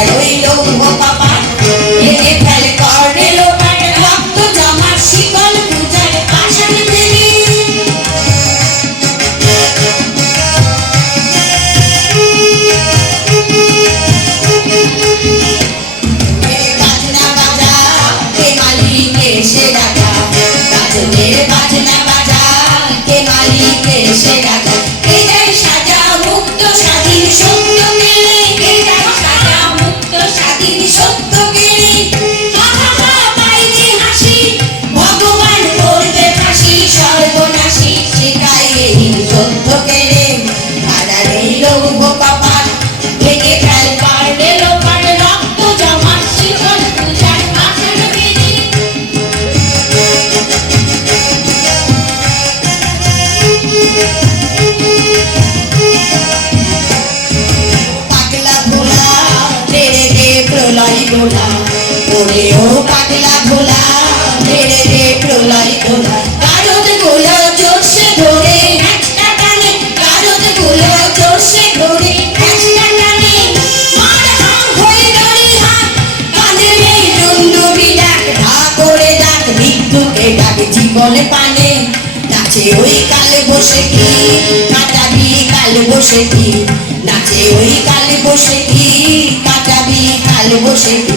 রাজার ওই লৌহ কপাট ভেঙে ফেল করে লোপাট রক্ত জমার শিকল পূজার পাষাণ বেরি বাজনা বাজা কে মালিক এসে রাজা গাজনের বাজনা বাজা কে মালিক এসে রাজা কে যায় সাজা মুক্ত স্বাধীন সত্য কেড়ে কে যায় সাজা মুক্ত স্বাধীন সত্য কেড়ে পাইনি হাসি ভগবান করবে ফাঁসি সর্বনাশী শেখাই এই সত্য কেড়ে রাজার এই লৌহ কপাট ভেঙে ফেল পারবে লোপাট রক্ত জমার শিকল পূজার পাষাণ বেরি পাগলা ভোলা ছেড়ে দে প্রলয় গোলা ওরে ও পাগলা ভোলা ছেড়ে দে প্রলয় গোলা গারদ গুলো জোরসে ধরে হ্যাঁচকা টানে গারদ গুলো জোরসে ধরে হ্যাঁচকা টানে মার হাম হয়ে ধরি হাত কাঁধে নেই দুন্দুবি ডাক ঢা করে ডাক মৃত্যুকে ডাক জীবন পানে নাচে ওই কালে বসে কি কাটাবি কাল বসে কি নাচে ওই কালে বসে কি কাটাবি কাল বসে কি